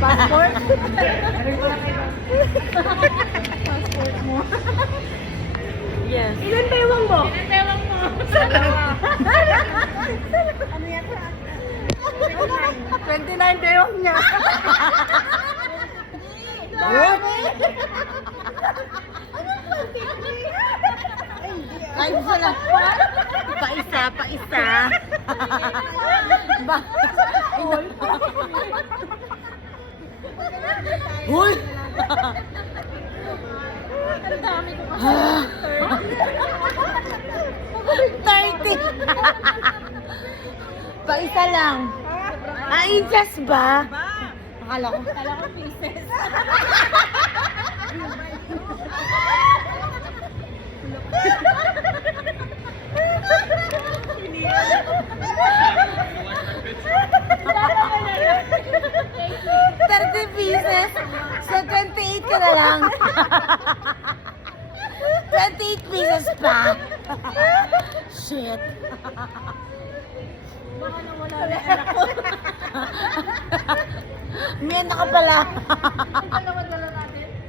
Passport? Passport mo. Yes. Ilan bewang mo? Ilan tewang mo? Ano yan? 29 bewang niya. Dami! Ay, isa lang. Pa-isa, pa-isa. Ba? Uy! Ang dami ko kasi. 30. Pa-isa lang. Ah, inches ba? Akala ko. Kala ko pieces. Hindi yan. 30 pieces. So, 28 ka na lang. 28 pieces pa. Shit. Baka nawala na yung anak ko. May anak ka pala. Baka